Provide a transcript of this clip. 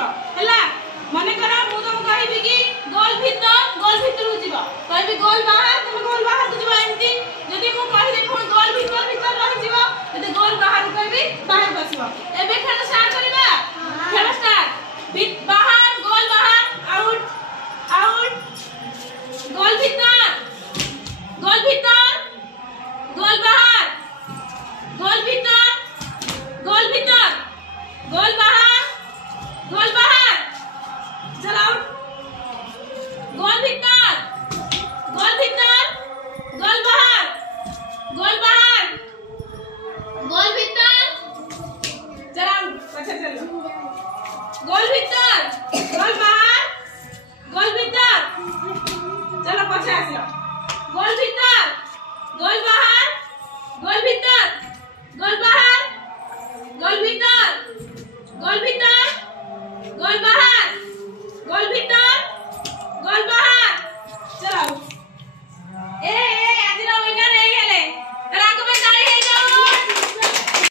जीव हैला मने करा मु तुम कहबी कि गोल भीतर जीव कहबी गोल बाहर को जीव एमती जदी मु कहि दे पुन गोल भीतर रहि जीव जदी गोल बाहर कहबी बाहर बसिबो एबे खेल स्टार्ट करबा खेल स्टार्ट भीत बाहर आउट गोल भीतर गोल बाहर गोल भीतर गोल बाहर चल आउट गोल भीतर गोल बाहर गोल भीतर चल आउट अच्छा चलो गोल भीतर